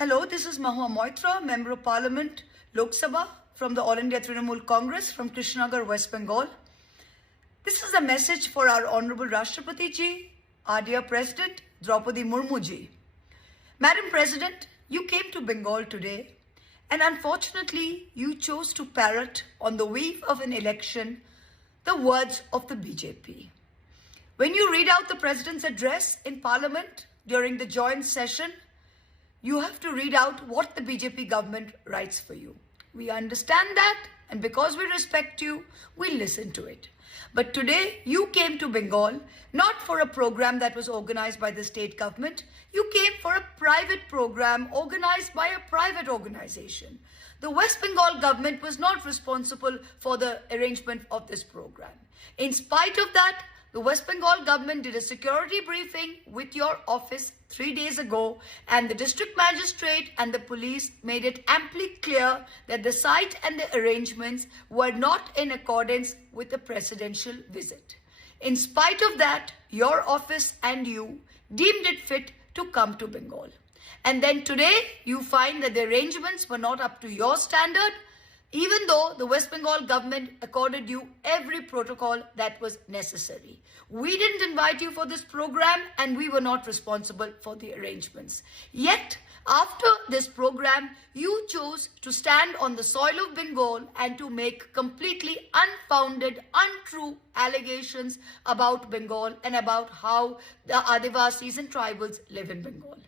Hello, this is Mahua Moitra, Member of Parliament, Lok Sabha from the All India Trinamool Congress from Krishnanagar, West Bengal. This is a message for our Honorable Rashtrapati Ji, our dear President, Draupadi Murmu Ji. Madam President, you came to Bengal today and unfortunately you chose to parrot on the eve of an election the words of the BJP. When you read out the President's address in Parliament during the joint session, you have to read out what the BJP government writes for you. We understand that, and because we respect you, we'll listen to it. But today, you came to Bengal not for a program that was organized by the state government. You came for a private program organized by a private organization. The West Bengal government was not responsible for the arrangement of this program. In spite of that, the West Bengal government did a security briefing with your office 3 days ago, and the district magistrate and the police made it amply clear that the site and the arrangements were not in accordance with the presidential visit. In spite of that, your office and you deemed it fit to come to Bengal. And then today, you find that the arrangements were not up to your standard, even though the West Bengal government accorded you every protocol that was necessary. We didn't invite you for this program and we were not responsible for the arrangements. Yet, after this program, you chose to stand on the soil of Bengal and to make completely unfounded, untrue allegations about Bengal and about how the Adivasis and tribals live in Bengal.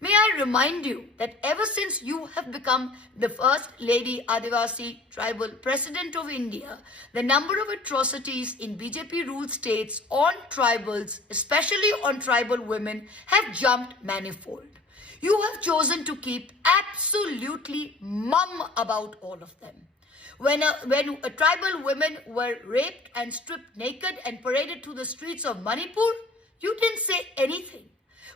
May I remind you that ever since you have become the first Lady Adivasi Tribal President of India, the number of atrocities in BJP-ruled states on tribals, especially on tribal women, have jumped manifold. You have chosen to keep absolutely mum about all of them. When tribal women were raped and stripped naked and paraded through the streets of Manipur, you didn't say anything.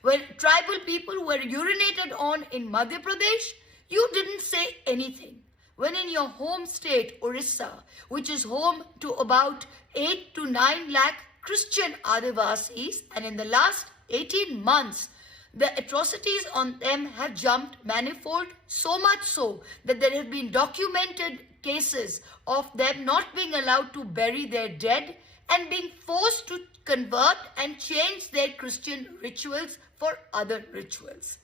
When tribal people were urinated on in Madhya Pradesh, you didn't say anything. When in your home state, Orissa, which is home to about 8 to 9 lakh Christian Adivasis, and in the last 18 months, the atrocities on them have jumped manifold, so much so that there have been documented cases of them not being allowed to bury their dead and being forced to convert and change their Christian rituals for other rituals.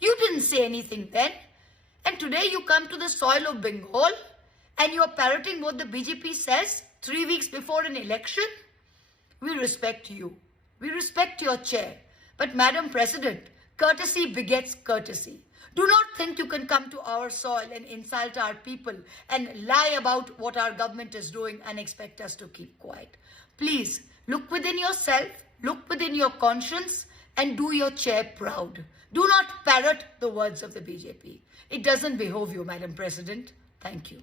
You didn't say anything then, and today you come to the soil of Bengal and you are parroting what the BJP says 3 weeks before an election. We respect you. We respect your chair. But Madam President, courtesy begets courtesy. Do not think you can come to our soil and insult our people and lie about what our government is doing and expect us to keep quiet. Please, look within yourself, look within your conscience, and do your chair proud. Do not parrot the words of the BJP. It doesn't behove you, Madam President. Thank you.